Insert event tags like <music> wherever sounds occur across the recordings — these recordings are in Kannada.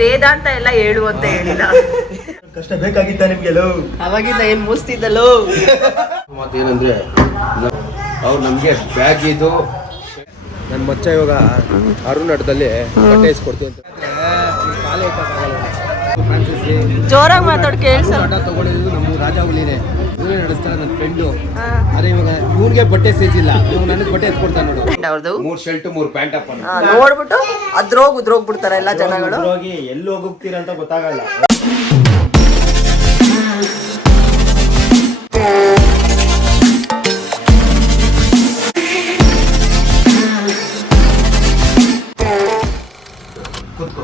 ವೇದಾಂತ ಎಲ್ಲ ಹೇಳು ಅಂತ ಹೇಳಿದ. ಕಷ್ಟ ಬೇಕಾಗಿತ್ತ ನಿಮ್ಗೆಲ್ಲೋ ಅವಾಗಿಂದ ಏನ್ ಮುಸ್ತಿದ್ದಲ್ಲೋ? ಮತ್ತೇನಂದ್ರೆ ಅವ್ರು ನಮ್ಗೆ ಬ್ಯಾಗ್ ಇದು. ನನ್ನ ಮಚ್ಚ ಇವಾಗ ಅರುಣ್ ಅಡ್ಡದಲ್ಲಿ ಬಟ್ಟೆ ಇಸ್ಕೊಡ್ತೀವಿ ಅಂತ. ಜೋರಾಗಿ ಮಾತಾಡ್ ಅಡ್ಡ ತಗೊಂಡಿದ್ದು ನಮ್ಮ ರಾಜ ಹುಲಿನೇ. ಇವನೇ ನಡೆಸ್ತಾರೆ ನನ್ನ ಫ್ರೆಂಡು ಅದೇ ಇವಾಗ ಇವನಿಗೆ ಬಟ್ಟೆ ಸೇಜ್ ಇಲ್ಲ. ಇವಾಗ ನನಗೆ ಬಟ್ಟೆ ಎತ್ಕೊಡ್ತಾನೆ ನೋಡು. ಅವ್ರದ್ದು ಮೂರು ಶರ್ಟ್ ಮೂರು ಪ್ಯಾಂಟ್ ಅಪ್ಪ ನೋಡ್ಬಿಟ್ಟು ಅದ್ರೋಗ್ ಉದ್ರೋಗ್ಬಿಡ್ತಾರೆ ಎಲ್ಲ ಜನಗಳು. ಹೋಗಿ ಎಲ್ಲಿ ಹೋಗ್ತೀರ ಅಂತ ಗೊತ್ತಾಗಲ್ಲ.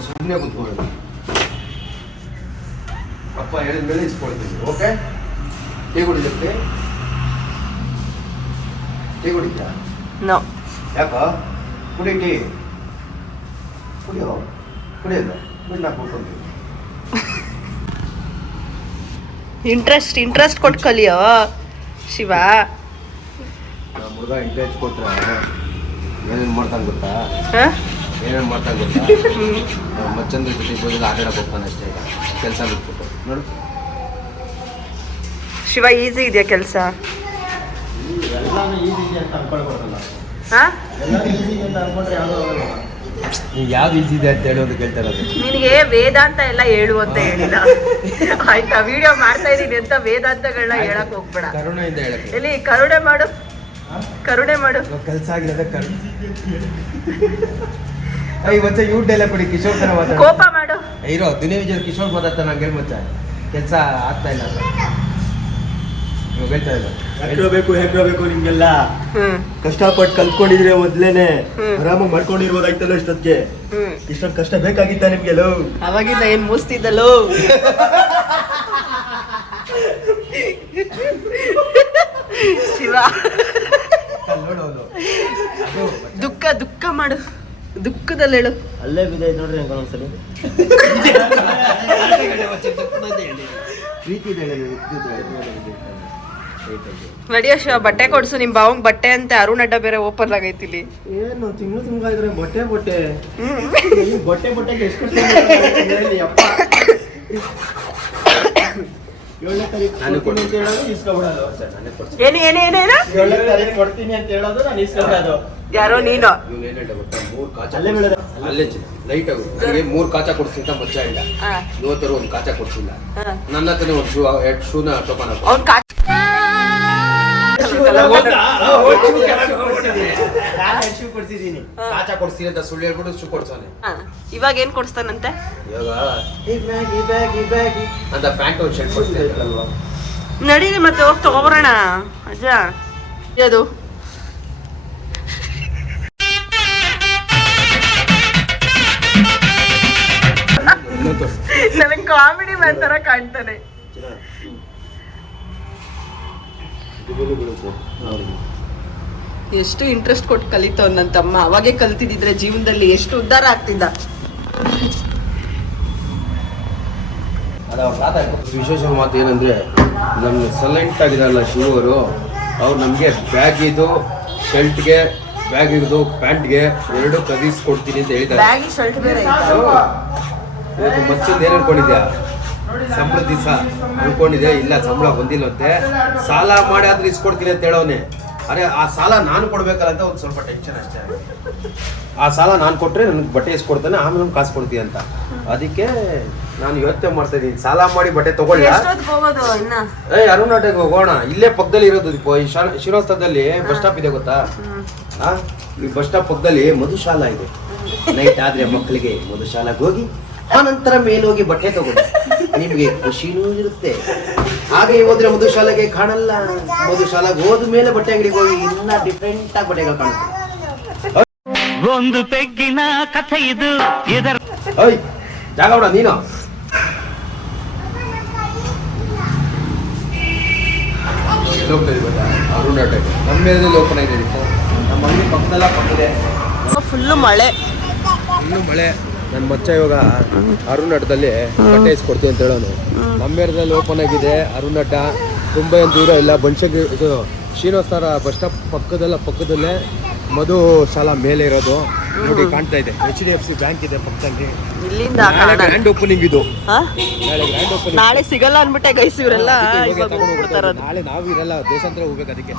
ಸುಮ್ಮನೆ ಕೂತ್ಕೊಳ್ಳೋದು. ಅಪ್ಪ ಹೇಳಿದ ಮೇಲೆ ಇಸ್ಕೊಳ್ತೀನಿ ಓಕೆ? ಟೀ ಕುಡಿದಕ್ಕೆ ಟೀ ಕುಡಿದ್ಯಾ ನೋ. ಯಾಕ? ಕುಡಿ ಟೀ. ಕುಡಿಯೋ? ಕುಡಿಯೋದು? ಬಿಡ್ ನಾ ಕೂತ್ಕೊಂತೀನಿ ಇಂಟ್ರೆಸ್ಟ್ ಇಂಟ್ರೆಸ್ಟ್ ಕೊಟ್ಟು ಕಲಿಯೋ ಶಿವ. ಹುಡುಗ ಇಂಟ್ರೆಸ್ಟ್ ಕೊಟ್ರೆ ಏನೇನು ಮಾಡ್ತಾನೆ ಗೊತ್ತಾ? ಹ? ಏನೇನು ಮಾಡ್ತಾನೆ ಗೊತ್ತಾ? ಮಚ್ಚಂದ್ರ ಜೊತೆ ಆಟ ಆಡಕ್ಕೆ ಹೋಗ್ತಾನೆ ಅಷ್ಟೇ ಈಗ. ಕೆಲಸ ಬಿಟ್ಬಿಟ್ಟು. ನೋಡು. ಶಿವ ಈಸಿ ಇದೆಯಾ ಕೆಲಸ? ಎಲ್ಲಾನು ಈಸಿ ಎಲ್ಲ ಯಾವ್ದು ಇದೆ ಅಂತ ಹೇಳೋದು ಕೇಳ್ತಾ ಇರೋದು. ನಿನಗೆ ವೇದಾಂತ ಎಲ್ಲ ಹೇಳು ಅಂತ ಹೇಳಿದ ಆಯ್ತಾ? ವಿಡಿಯೋ ಮಾಡ್ತಾ ಇದೀನಿ ಅಂತ ವೇದಾಂತಗಳನ್ನ ಹೇಳಕ್ ಹೋಗ್ಬೇಡ. ಕರುಣೆಯಿಂದ ಹೇಳಕ್ಕೆ. ಎಲ್ಲಿ ಕರುಣೆ ಮಾಡು. ಕರುಣೆ ಮಾಡು. ಕೆಲಸ ಆಗಿರೋದ ಕರುಣೆ. ಐ ಮಚ್ಚ ಇವ್ ಡೈಲಾಗ್ ಕೊಡಿ ಕಿಶೋರ್ ತರ ಮಾತಾಡ. ಕೋಪ ಮಾಡು. ಇರೋ ದಿನೇ ವಿಜಯ್ ಕಿಶೋರ್ ಮಾತಾಡ್ತಾನೆ ನಂಗೆ ಹೇಳಿ ಮಚ್ಚ. ಕೆಲಸ ಆಗ್ತಾ ಇಲ್ಲ ಹೇಳ್ತಾ ಇಲ್ಲ ಹೇಗಿರಬೇಕು ನಿಮ್ಗೆಲ್ಲ. ಕಷ್ಟಪಟ್ಟು ಕಲ್ತ್ಕೊಂಡಿದ್ರೆ ಮೊದ್ಲೇನೆ. ಆರಾಮಾಗಿ ಮಾಡ್ಕೊಂಡಿರ್ಬೋದಾಯ್ತಲ್ಲ ಇಷ್ಟೊತ್ತಿಗೆ. ಇಷ್ಟೊಂದು ಕಷ್ಟ ಬೇಕಾಗಿತ್ತ ನಿಮ್ಗೆಲ್ಲೋ ಅವಾಗಿಂದ ಏನ್ ಮೂಸ್ತಿದ್ದಲ್ಲೋ ಶಿವ. ದುಃಖ ದುಃಖ ಮಾಡು. ದುಃಖದಲ್ಲಿ ಹೇಳು. ಅಲ್ಲೇ ಬಿದ್ದ ನೋಡ್ರಿ ಹಂಗ ಒಂದ್ಸಲಿ. <laughs> ಪ್ರೀತಿ ನಡಿಯೋ ಶಿವ ಬಟ್ಟೆ ಕೊಡ್ಸು ನಿಮ್ ಬಾವಂಗ್ ಬಟ್ಟೆ ಅಂತ ಅರುಣ್ ಅಡ್ಡ ಬೇರೆ ಓಪನ್ ಆಗೈತಿ ಇಲ್ಲಿ. ಏನು ತಿಂಗಳು ಇದ್ರೆ ಬಟ್ಟೆ ಬಟ್ಟೆ. ಬಟ್ಟೆ ಬಟ್ಟೆಗೆ ಎಷ್ಟು ಏಳನೇ ತಾರೀಕು ಕೊಡ್ತೀನಿ ಅಂತ ಹೇಳೋದು ಇಸ್ಕೊಬಿಡೋದು. ನನಗೆ ಕೊಡ್ಸಿ ಏನು ಏನು ಏನು ಏನು? ಏಳನೇ ತಾರೀಕು ಕೊಡ್ತೀನಿ ಅಂತ ಹೇಳೋದು ನಾನು ಇಸ್ಕೊಬಿಡೋದು. ಯಾರೋ ನೀನು? ಇವ್ನು ಏನ್ ಹೇಳ್ದ ಗೊತ್ತಾ? ಮೂರ್ ಕಾಚ ಅಲ್ಲೇ ಬೀಳೋದು. ಅಲ್ಲೇ ಲೈಟ್ ಆಗು ನನಗೆ ಮೂರು ಕಾಚ ಕೊಡ್ಸಿ ಅಂತ ಮಚ್ಚ ಇಲ್ಲ. ಹಾ, ಇವತ್ತರ ಒಂದು ಕಾಚ ಕೊಡ್ಸಿಲ್ಲ. ಹಾ. ನನ್ನ ಹತ್ರ ಒಂದ್ ಶೂ ಎರಡು ಶೂನ ಟೋಪನ್ ಅವ್ನ್ ಶೂ ಕೊಡ್ಸಿದ್ದೀನಿ. ಕಾಚಾ ಕೊಡ್ಸಿ ಅಂತ ಸುಳ್ಳು ಹೇಳ್ಬಿಟ್ಟು ಶೂ ಕೊಡ್ಸೋನೆ. ಹಾ, ಇವಾಗ ಏನ್ ಕೊಡ್ಸ್ತಾನಂತೆ? ಇವಾಗ ಈ ಬ್ಯಾಗ್ ಈ ಬ್ಯಾಗ್ ಅಂತ ಪ್ಯಾಂಟ್ ಒಂದು ಶರ್ಟ್ ಕೊಡ್ತೀನಿ ಅಲ್ವಾ ನಡೀರಿ ಮತ್ತೆ ಹೋಗಿ ತಗೊಬರೋಣ. ಅಜ್ಜ ಅದು ನನಗೆ ಕಾಮಿಡಿ ತರ ಕಾಣ್ತಾನೆ. ಎಷ್ಟು ಇಂಟ್ರೆಸ್ಟ್ ಕೊಟ್ಟು ಕಲಿತವ್ ನನ್ನ ತಮ್ಮ ಅವಾಗೆ ಕಲ್ತಿದ್ರೆ ಜೀವನದಲ್ಲಿ ಎಷ್ಟು ಉದ್ಧಾರ ಆಗ್ತಿದ್ದ. ವಿಶೇಷ ಮಾತು ಏನಂದ್ರೆ ನಮ್ಮ ಸೈಲೆಂಟ್ ಆಗಿರಲ್ಲ ಶಿವರು ಅವರು ಅವ್ರು ನಮಗೆ ಬ್ಯಾಗ್ ಇದು ಶರ್ಟ್ಗೆ ಬ್ಯಾಗ್ ಇದು ಪ್ಯಾಂಟ್ಗೆ ಎರಡು ಕದೀಸ್ ಕೊಡ್ತೀನಿ ಅಂತ ಹೇಳಿದ್ದಾರೆ. ಬ್ಯಾಗಿ ಶರ್ಟ್ ಬೇರೆ ಐತಾ? ಇವತ್ತು ಮಚ್ಚಿಂದ ಏನು ಅನ್ಕೊಂಡಿದ್ಯಾ? ಸಂಬಳ ದಿವಸ ಅನ್ಕೊಂಡಿದೆ ಇಲ್ಲ ಸಂಬಳ ಬಂದಿಲ್ಲಂತೆ ಸಾಲ ಮಾಡಿ ಆದ್ರೆ ಇಸ್ಕೊಡ್ತೀನಿ ಅಂತ ಹೇಳೋನೆ ಅರೆ ಆ ಸಾಲ ನಾನು ಕೊಡ್ಬೇಕಲ್ಲ ಅಂತ ಒಂದು ಸ್ವಲ್ಪ ಟೆನ್ಷನ್ ಅಷ್ಟೇ. ಆ ಸಾಲ ನಾನು ಕೊಟ್ಟರೆ ನನಗೆ ಬಟ್ಟೆ ಇಸ್ಕೊಡ್ತಾನೆ ಆಮೇಲೆ ನಾನು ಕಾಸು ಕೊಡ್ತೀನಿ ಅಂತ. ಅದಕ್ಕೆ ನಾನು ಯೋಚನೆ ಮಾಡ್ತಾ ಇದ್ದೀನಿ. ಸಾಲ ಮಾಡಿ ಬಟ್ಟೆ ತಗೊಳ್ಳ. ಏ ಅರುಣಾಟೆಗೆ ಹೋಗೋಣ. ಇಲ್ಲೇ ಪಕ್ಕದಲ್ಲಿ ಇರೋದು ಈ ಶಿರೋಸ್ತದಲ್ಲಿ ಬಸ್ ಸ್ಟಾಪ್ ಇದೆ ಗೊತ್ತಾ? ಈ ಬಸ್ ಸ್ಟಾಪ್ ಪಕ್ಕದಲ್ಲಿ ಮಧುಶಾಲಾ ಇದೆ. ನೈಟ್ ಆದ್ರೆ ಮಕ್ಕಳಿಗೆ ಮಧುಶಾಲಾಗೆ ಹೋಗಿ ಆನಂತರ ಮೇಲೋಗಿ ಬಟ್ಟೆ ತಗೊಂಡು ನಿಮಗೆ ಖುಷಿನೂ ಇರುತ್ತೆ ಹಾಗೆ ಹೋದ್ರೆ ಮಧುಶಾಲೆಗೆ ಕಾಣಲ್ಲ. ಮಧುಶಾಲಾಗೆ ಹೋದ ಮೇಲೆ ಬಟ್ಟೆ ಅಂಗಡಿಗೆ ಹೋಗಿ ಇನ್ನ ಡಿಫ್ರೆಂಟ್ ಆಗಿ ಬಟ್ಟೆಗಳು ಕಾಣುತ್ತೆ. ಒಂದು ಪೆಗ್ಗಿನ ಕಥೆ ಇದು. ಇದರ ಓಯ್ ಜಾಗ ಬಿಡ ನೀನು. ನಮ್ಮ ಏರಿಯಾದಲ್ಲಿ ಓಪನ್ ಆಗಿದೆ ಇದು. ನಮ್ಮ ಮನೆ ಪಕ್ಕದಲ್ಲ ಪಕ್ಕದೆ ಫುಲ್ಲು ಮಳೆ. ಫುಲ್ಲು ಮಳೆ. ನನ್ನ ಮಚ್ಚ ಇವಾಗ ಅರುಣಾಟದಲ್ಲಿ ಬಟ್ಟೆ ಇಸ್ಕೊಡ್ತೀನಿ ಅಂತ ಹೇಳೋನು. ನಮ್ಮೇರದಲ್ಲಿ ಓಪನ್ ಆಗಿದೆ ಅರುಣಾಟ ತುಂಬ ಏನು ದೂರ ಇಲ್ಲ. ಬನ್ಶಗಿ ಇದು ಶ್ರೀನಿವಾಸರ ಬಸ್ ಸ್ಟಾಪ್ ಪಕ್ಕದಲ್ಲ ಪಕ್ಕದಲ್ಲೇ ಮಧು ಸಾಲ ಮೇಲೆ ಇರೋದು. ನೋಡಿ ಕಾಣ್ತಾ ಇದೆ. H D F C bank ಇದೆ ಪಕ್ಕದಲ್ಲಿ. ಇಲ್ಲಿಂದ ಗ್ರ್ಯಾಂಡ್ ಓಪನಿಂಗ್ ಇದು? ನಾಳೆ ಗ್ರ್ಯಾಂಡ್ ಓಪನಿಂಗ್ ನಾಳೆ ಸಿಗಲ್ಲ ಅಂದ್ಬಿಟ್ಟೆ ಗೈಸ್ ಇವರೆಲ್ಲ. ನಾಳೆ ನಾವು ಇರಲ್ಲ ದೇಶಾಂತರ ಹೋಗ್ಬೇಕು ಅದಕ್ಕೆ.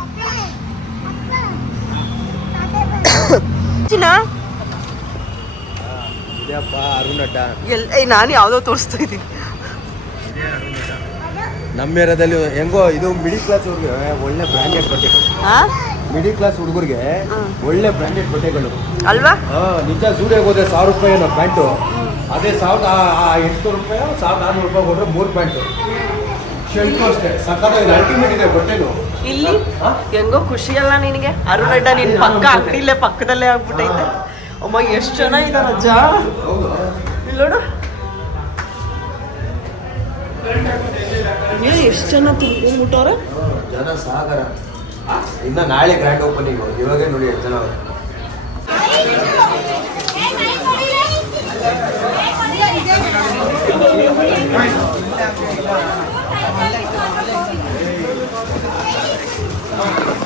ಇದೆಯಪ್ಪ ಅರುಣ್ ಅಡ್ಡ ಎಲ್ ಏಯ್ ನಾನು ಯಾವ್ದೋ ತೋರಿಸ್ತಾ ಇದ್ದೀನಿ. ನಮ್ಮ ಏರಿಯಾದಲ್ಲಿ ಹೆಂಗೋ ಇದು ಮಿಡಿಲ್ ಕ್ಲಾಸ್ ಹುಡುಗರು ಒಳ್ಳೆ ಬ್ರ್ಯಾಂಡೆಡ್ ಬಟ್ಟೆಗಳು. ಹಾ? ಮಿಡಿಲ್ ಕ್ಲಾಸ್ ಹುಡುಗರಿಗೆ ಒಳ್ಳೆ ಬ್ರ್ಯಾಂಡೆಡ್ ಬಟ್ಟೆಗಳು. ಅಲ್ವಾ? ಹಾ ನಿಜ ಸೂರ್ಯಾಗ ಹೋದ್ರೆ ಸಾವಿರ ರೂಪಾಯಿ ಏನೋ ಪ್ಯಾಂಟು ಅದೇ ಸಾವಿರದ ಎಂಟುನೂರು ರೂಪಾಯಿ ಸಾವಿರದ ಆರುನೂರು ರೂಪಾಯಿ ಕೊಟ್ಟರೆ ಮೂರು ಪ್ಯಾಂಟು ಶರ್ಟು ಅಷ್ಟೇ. ಇದೆ. ಅಲ್ಟಿಮೇಟ್ ಇದೆ ಬಟ್ಟೆನು ಇಲ್ಲಿ? ಹೆಂಗೋ ಖುಷಿ ಅಲ್ಲ ನಿನಗೆ? ಅರುಣಡ್ಡ ನಿನ್ ಪಕ್ಕ ಅಂಗಡಿಲೇ ಪಕ್ಕದಲ್ಲೇ ಆಗ್ಬಿಟ್ಟೈತೆ. ಅಮ್ಮ ಎಷ್ಟು ಜನ ಇದಾರ ಅಜ್ಜ ಇಲ್ಲಿ ನೋಡು ಏ ಎಷ್ಟು ಜನ ತುಂಬಿಟ್ಟಾರೆ ಜನ ಸಾಗರ ಇನ್ನ ನಾಳೆ ಗ್ರ್ಯಾಂಡ್ ಓಪನಿಂಗ್ ಇವಾಗೇ ನೋಡಿ ಎಷ್ಟು ಜನ ಅವ್ರೆ.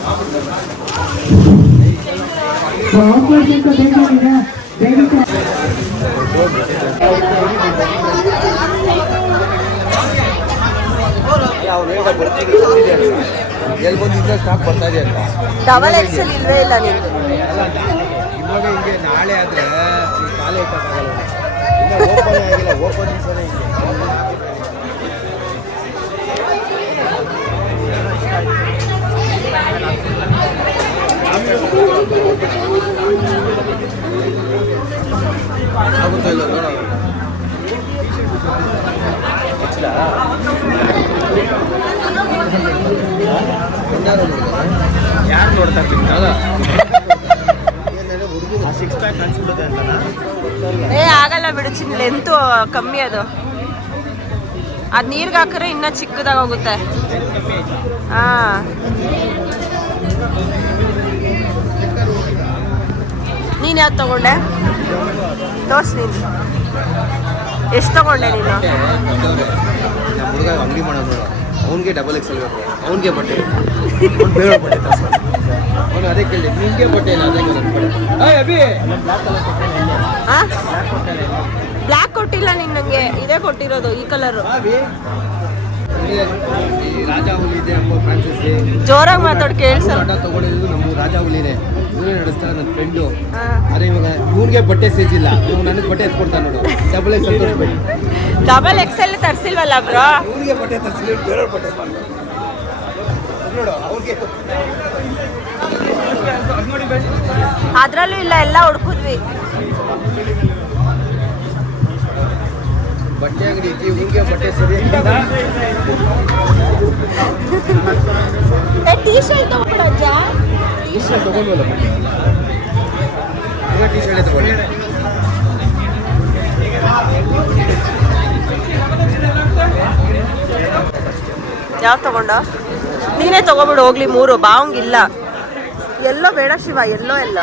ಅವ್ನು ಹೇಳ್ದ ಬರ್ತೀನಿ ಬಂದಿದೆ ಅಂತ. ಎಲ್ಲಿ ಬಂದಿದ್ದ ಸ್ಟಾಕ್ ಬರ್ತಾ ಇದೆ ಅಂತ ಡಬಲ್ ಎಕ್ಸೆಲ್ ಇಲ್ವೇ ಇಲ್ಲ ನಿಂದು ಅಲ್ಲ ಇವಾಗ ಹಿಂಗೆ ನಾಳೆ ಆದ್ರೆ ಈ ಕಾಲ ಇಟ್ಟಕ್ಕಾಗಲ್ಲ ಇನ್ನು ಓಪನ್ ಆಗಿಲ್ಲ ಓಪನ್ ದಿವಸನೇ ಹಿಂಗೆ ಆಗುತ್ತಾ ಇಲ್ಲ ನೋಡೋ ಯಾರು ನೋಡ್ತಾ ಇರ್ತೀನಿ ಹುಡುಗರು ಸಿಕ್ಸ್ ಪ್ಯಾಕ್ ಅನ್ಸ್ಬಿಡುತ್ತೆ ಅಂತಲ್ಲ ಏ, ಆಗಲ್ಲ ಬಿಡು ಚಿನ್ನ. ಲೆಂತು ಕಮ್ಮಿ ಅದು. ಅದ್ ನೀರ್ಗೆ ಹಾಕಿದ್ರೆ ಇನ್ನ ಚಿಕ್ಕದಾಗ ಹೋಗುತ್ತೆ. ಹಾ. ನೀನ್ ಯಾವ್ದು ತಗೊಂಡೆ? ದೋಸ್ ನೀನು. ಎಷ್ಟು ತಗೊಂಡೆ ನೀನು? ನಮ್ಮ ಹುಡುಗ ಅಂಗಡಿ ಮಾಡೋದು ಅವನಿಗೆ ಡಬಲ್ ಎಕ್ಸ್ ಬೇಕು. ಅವನಿಗೆ ಬಟ್ಟೆ. ಬೇರೆ ಬಟ್ಟೆ ಅವನು ಅದೇ ಕೇಳಿ ನಿಂಗೆ ಬಟ್ಟೆ ಇಲ್ಲ ಅದೇ ಅಭಿ! ಬ್ಲ್ಯಾಕ್ ಕೊಟ್ಟಿಲ್ಲ ನೀನು ನಂಗೆ. ಇದೇ ಕೊಟ್ಟಿರೋದು ಈ ಕಲರ್ ಜೋರಾಗಿ ಮಾತಾಡ್ ಕೇಳಿ ಸರ್. ತಗೊಂಡಿದ್ದು ನಮ್ಮ ರಾಜ ಹುಲಿನೇ ಇವನೇ ನಡೆಸ್ತಾರೆ ನನ್ನ ಫ್ರೆಂಡು. ಅದೇ ಇವಾಗ ಇವನಿಗೆ ಬಟ್ಟೆ ಸೇಜ್ ಇಲ್ಲ ಇವ್ನು ನನಗೆ ಬಟ್ಟೆ ಎತ್ಕೊಡ್ತಾನೆ ನೋಡು. ಡಬಲ್ ಎಕ್ಸ್ ಡಬಲ್ ಎಕ್ಸೆಲ್ ತರಿಸಿಲ್ವಲ್ಲ ಬ್ರೋ ಇವನಿಗೆ ಬಟ್ಟೆ ತರಿಸಿಲ್ಲ ಬೇರೆ ಬಟ್ಟೆ. ನೋಡು ಅವ್ರಿಗೆ ಅದ್ರಲ್ಲೂ ಇಲ್ಲ ಎಲ್ಲ ಹುಡ್ಕುದ್ವಿ. ಬಟ್ಟೆ ಅಂಗಡಿ ಐತಿ ಇವ್ನಿಗೆ ಬಟ್ಟೆ ಸರಿ ಟೀ ಶರ್ಟ್ ತಗೊಂಡಜ್ಜ ಟೀ ಶರ್ಟ್ ತಗೊಂಡ್ವಲ್ಲ ಈಗ ಟೀ ಶರ್ಟ್ ತಗೊಳ್ಳಿ. ಯಾವ ತಗೊಂಡ? ನೀನೇ ತಗೋಬಿಡು ಹೋಗ್ಲಿ ಮೂರು ಬಾವಂಗಿಲ್ಲ ಎಲ್ಲೋ ಬೇಡ ಶಿವ ಎಲ್ಲೋ ಎಲ್ಲ?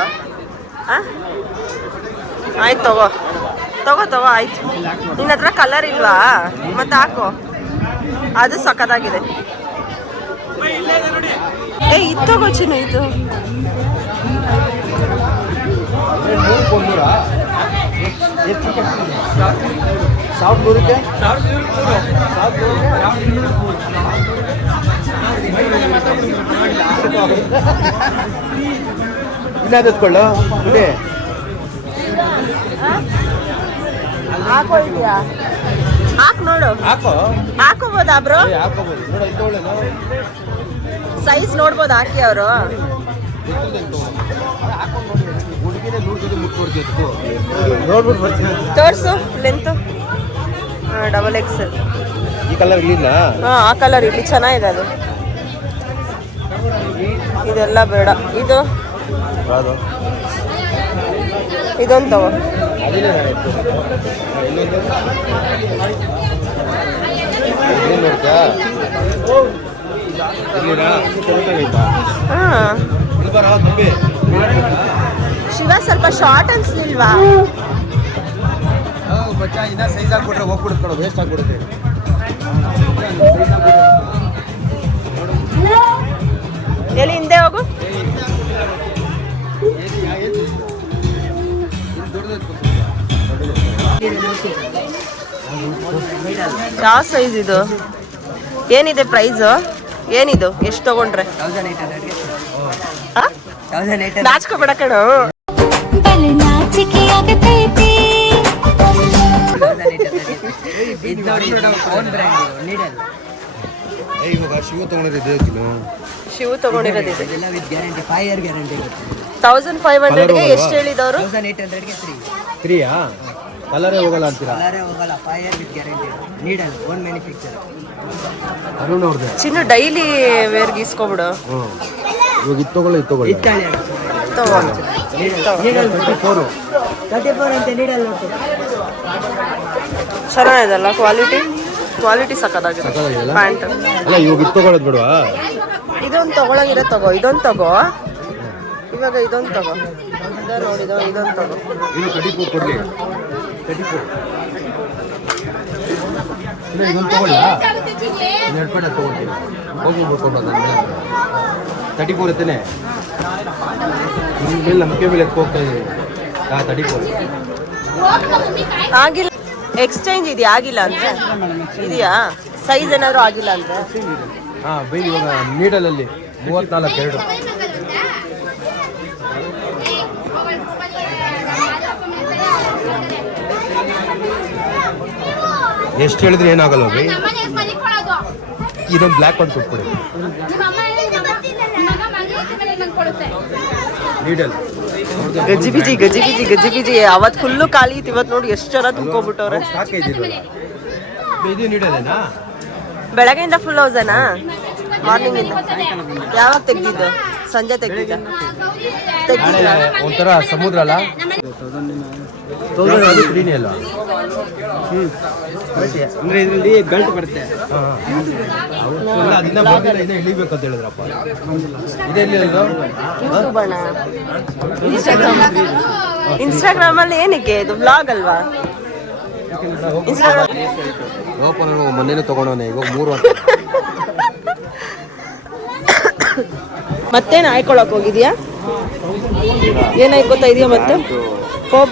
ಆಯ್ತು ತಗೋ. ತಗೋ ತಗೋ ಆಯ್ತು. ನಿನ್ನ ಹತ್ರ ಕಲರ್ ಇಲ್ವಾ? ಮತ್ತೆ ಹಾಕೋ. ಅದು ಸಖತ್ತಾಗಿದೆ. ಏ ಇದು ತಗೋ ಚಿನ್ನು ಇದು. ಎತ್ಕೊಳ್ಳು? ಬಿಡಿ ಹಾಕೋ ಇದೆಯಾ? ಹಾಕ್ ನೋಡು. ಹಾಕೋ. ಹಾಕೋಬೋದಾ ಬ್ರೋ? ನೋಡ ಇದು ಸೈಜ್ ನೋಡ್ಬೋದು ಹಾಕಿ ಅವರು. ತೋರ್ಸು ಲೆಂತು ಡಬಲ್ ಎಕ್ಸ್ ಈ ಕಲರ್ ಇರ್ಲಿಲ್ಲ ಹಾ ಆ ಕಲರ್ ಇಲ್ಲಿ ಚೆನ್ನಾಗಿದೆ ಅದು. ಇದೆಲ್ಲ ಬೇಡ. ಇದು? ಇದೊಂದು ತಗೋ. ಶಿವ ಸ್ವಲ್ಪ ಶಾರ್ಟ್ ಅನ್ಸ್ಲಿಲ್ವಾ ಬಚ್ಚ ಇನ್ನ ಸೈಜ್ ಆಗ್ಬಿಟ್ರೆ ಹೋಗ್ಬಿಡುತ್ತೆ ವೇಸ್ಟ್ ಆಗ್ಬಿಡುತ್ತೆ. ಎಲ್ಲಿ ಹಿಂದೆ ಹೋಗು. ಯಾವ ಸೈಜ್ ಇದು? ಏನಿದೆ ಪ್ರೈಸ್ ಏನಿದು? ಎಷ್ಟು ತಗೊಂಡ್ರೆ? ನಾಚ್ಕೋಬೇಡ ಕಣ. ಶಿವ ತಗೊಂಡಿರೋದಿದೆ ತೌಸಂಡ್ ಫೈವ್ ಹಂಡ್ರೆಡ್ಗೆ ಎಷ್ಟು ಹೇಳಿದವರು? ಕಲರೇ ಹೋಗಲ್ಲ ಅಂತೀರಾ? ಅರುಣ್ ಅವ್ರದ್ದು ಚಿನ್ನು ಡೈಲಿ ವೇರ್ಗೆ ಇಸ್ಕೊಬಿಡು ಹ್ಞೂ. ಇವಾಗ ಇದು ತಗೊಳ್ಳಿ ಇದು ತಗೊಳ್ಳಿ. ತಗೋ ಫೋರು ಚೆನ್ನಾಗಿದಲ್ಲ ಕ್ವಾಲಿಟಿ ಕ್ವಾಲಿಟಿ ಸಕ್ಕದಾಗಿದೆ? ಪ್ಯಾಂಟ್ ಅಲ್ಲ ಇವಾಗ ಇದು ತಗೊಳ್ಳೋದು ಬಿಡುವ? ಇದೊಂದು ತಗೊಳಂಗಿರೋ ತಗೋ ಇದೊಂದು ತಗೋ. ಇವಾಗ ಇದೊಂದು ತಗೋ. ಇದ ನೋಡಿದ ಇದೊಂದು ತಗೋ ಇದು ಕಡಿಪು ಕೊಡ್ಲಿ. ಇಲ್ಲ ಇದೊಂದು ಹೋಗಿ ಮೇಲೆ ತರ್ಟಿ ಆಗಿಲ್ಲ. ಎಕ್ಸ್ಚೇಂಜ್ ಇದೆಯಾ? ಆಗಿಲ್ಲ ಅಂತ. ಇದೆಯಾ? ಸೈಜ್ ಏನಾದ್ರು ಆಗಿಲ್ಲ ಅಂತ. ಹಾಂ ಬೈ ಇವಾಗ ನೀಡಲಲ್ಲಿ ಮೂವತ್ನಾಲ್ಕು, ಎರಡು. ಎಷ್ಟು ಹೇಳಿದ್ರೆ ಏನಾಗಲ್ಲ ಬೈ ಇದೊಂದು ಬ್ಲ್ಯಾಕ್ ಒಂದು ಕೊಟ್ಬಿಡಿ. ಗಜ್ಜಿ ಗಜಿಬಿಜಿ ಗಜಿಬಿಜಿ ಗಜಿಬಿಜಿ ಅವತ್ತು ಫುಲ್ಲು ಖಾಲಿ ಇತ್ತು. ಇವತ್ತು ನೋಡಿ ಎಷ್ಟು ಜನ ತುಂಬ್ಕೊಬಿಟ್ಟವ್ರೆ ಇದು ನೀಡಲೇನಾ ಬೆಳಗ್ಗೆಯಿಂದ ಫುಲ್ ಹೌಸನಾ ಮಾರ್ನಿಂಗ್ ಇಂದ. ಯಾವಾಗ ತೆಗ್ದಿದ್ದು? ಸಂಜೆ ತೆಗ್ದಿದ್ದ? ಒಂಥರ ಸಮುದ್ರ ಅಲ್ಲ? ಅಂದ್ರೆ ಇದರಲ್ಲಿ ಬೆಲ್ಟ್ ಬರುತ್ತೆ. ಅದನ್ನ ಬಂದಿಲ್ಲ ಇನ್ನೂ ಇಳಿಬೇಕು ಅಂತ ಹೇಳಿದ್ರಪ್ಪ ಇದೇ ಇನ್ಸ್ಟಾಗ್ರಾಮ್ ಅಲ್ಲಿ ಏನಕ್ಕೆ? ಇದು ಬ್ಲಾಗ್ ಅಲ್ವಾ? ಇನ್ಸ್ಟಾಗ್ರಾಮ್ ಓಪನ್ ಮೊನ್ನೆನೇ ತಗೊಂಡವನೆ ಇವಾಗ ಮೂರು ಮತ್ತೇನು ಆಯ್ಕೊಳಕ್ ಹೋಗಿದ್ಯಾ? ಏನ್ ಆಯ್ಕೋತಾ ಇದೆಯಾ ಮತ್ತೆ?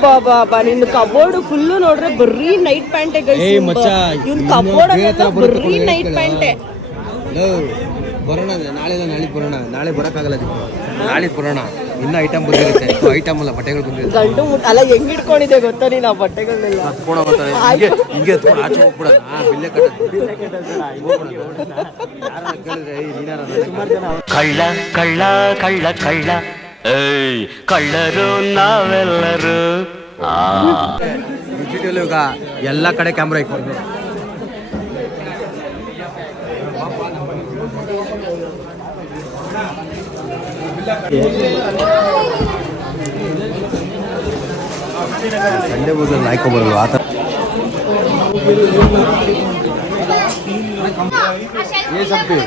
ಬಾಬಾ ಕಬೋರ್ಡ್ ಫುಲ್ಲು ನೋಡ್ರೆ ಬರೀ ನೈಟ್ ಪ್ಯಾಂಟೆ ಇವ್ನ ಇನ್ನು ಕಬೋರ್ಡ್ ಬೇರೆ ಅಲ್ಲೆಲ್ಲ ಬರೀ ನೈಟ್ ಪ್ಯಾಂಟ್ ಬರೋಣ ನಾಳೆ ನಾಳೆ ಬರೋಣ ನಾಳೆ ಬರೋಕ್ಕಾಗಲ್ಲ ನಾಳೆ ಬರೋಣ ಇನ್ನ ಐಟಮ್ ಬಂದಿರುತ್ತೆ ಐಟಮ್ ಅಲ್ಲ ಬಟ್ಟೆಗಳು ಬಂದಿರುತ್ತೆ. ಗಂಟು ಅಲ್ಲ ಹೆಂಗ್ ಇಟ್ಕೊಂಡಿದೆ ಗೊತ್ತಾ ನೀನು ಆ ಬಟ್ಟೆಗಳನ್ನೆಲ್ಲ ಹತ್ಕೊಂಡು ಹೋಗ್ತಾರೆ ಹಿಂಗೆ ಹಿಂಗೆ ಹತ್ಕೊಂಡು ಆಚೆ ಹೋಗ್ಬಿಡೋಣ ಬಿಲ್ಲೆ ಕಟ್ಟೋದು ಯಾರನ್ನ ಕೇಳಿದ್ರೆ ಏಯ್ ನೀನಾರ ನನಗೆ ಕಳ್ಳ ಕಳ್ಳ ಕಳ್ಳ ಕಳ್ಳ. ಏಯ್ ಕಳ್ಳರು ನಾವೆಲ್ಲರೂ. ಆ. ಡಿಜಿಟಲ್ ಯುಗ ಎಲ್ಲ ಕಡೆ ಕ್ಯಾಮ್ರಾ ಇಟ್ಕೊಂಡು ಸಂಡೆ ಬೂಸಲ್ಲಿ ಹಾಕೊಂಬರಲ್ವ ಆ ಥರ. ಏ ಸಂಪಿ.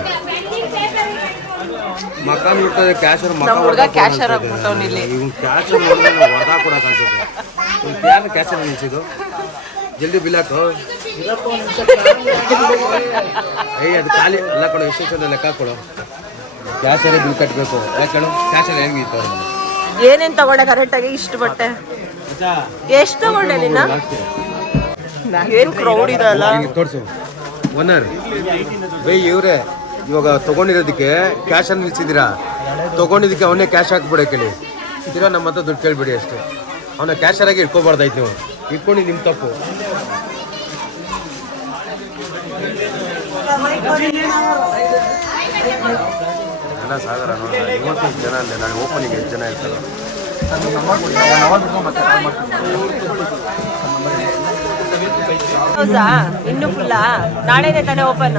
ಮಕ್ಕ ನೋಡ್ತದೆ ಕ್ಯಾಶರ್ ಮಕ್ಕ ನಮ್ಮ ಕ್ಯಾಶ್ ಕ್ಯಾಶರ್ ಆಗ್ಬಿಟ್ಟವ್ನು ಇಲ್ಲಿ. ಇವ್ನು ಕ್ಯಾಶರ್ ಹೊಡೆದ ಕೊಡಕ್ಕೆ ಅನ್ಸುತ್ತೆ ಇವ್ನು ಯಾರು ಕ್ಯಾಶರ್ ನಿಲ್ಸಿದ್ದು. ಜಲ್ದಿ ಬಿಲ್ ಹಾಕು. ಏಯ್ ಅದು ಖಾಲಿ. ಎಲ್ಲ ಕೊಡು ವಿಶೇಷ ಲೆಕ್ಕ ಕೊಡು. ಕ್ಯಾಶರೇ ಬಿಲ್ ಕಟ್ಟಬೇಕು ಯಾಕೆ ಹೇಳು ಕ್ಯಾಶರ್ ಹೆಂಗಿತ್ತು ಏನೇನು ತಗೊಂಡೆ ಕರೆಕ್ಟಾಗಿ ಇಷ್ಟು ಬಟ್ಟೆ. ಎಷ್ಟು ತಗೊಂಡೆ ನಿನ್ನ? ಏನು ಕ್ರೌಡ್ ಇದೆ ಅಲ್ಲ ತೋರಿಸು. ಓನರ್ ಬೈ ಇವ್ರೆ. ಇವಾಗ ತಗೊಂಡಿರೋದಕ್ಕೆ ಕ್ಯಾಶ್ ಅನ್ನು ನಿಲ್ಸಿದ್ದೀರಾ? ತಗೊಂಡಿದ್ದಕ್ಕೆ ಅವನೇ ಕ್ಯಾಶ್ ಹಾಕ್ಬಿಡೋ ಕೇಳಿ ಇದ್ದೀರಾ ನಮ್ಮ ಹತ್ರ ದುಡ್ಡು ಕೇಳ್ಬಿಡಿ ಅಷ್ಟೇ. ಅವನ ಕ್ಯಾಶರ್ ಆಗಿ ಇಟ್ಕೋಬಾರ್ದಾಯ್ತು ನೀವು. ಇಟ್ಕೊಂಡು ನಿಮ್ಮ ತಪ್ಪು. ಜನ ಸಾಗರ ನೋಡೋಣ ಇವತ್ತು ಜನ ಅಂದೆ ನಾನು ಓಪನಿಗೆ ಎಷ್ಟು ಜನ ಇರ್ತಾರೆ ಹೌದಾ? ಇನ್ನು ಫುಲ್ಲಾ ನಾಳೆನೆ ತಾನೇ ಓಪನ್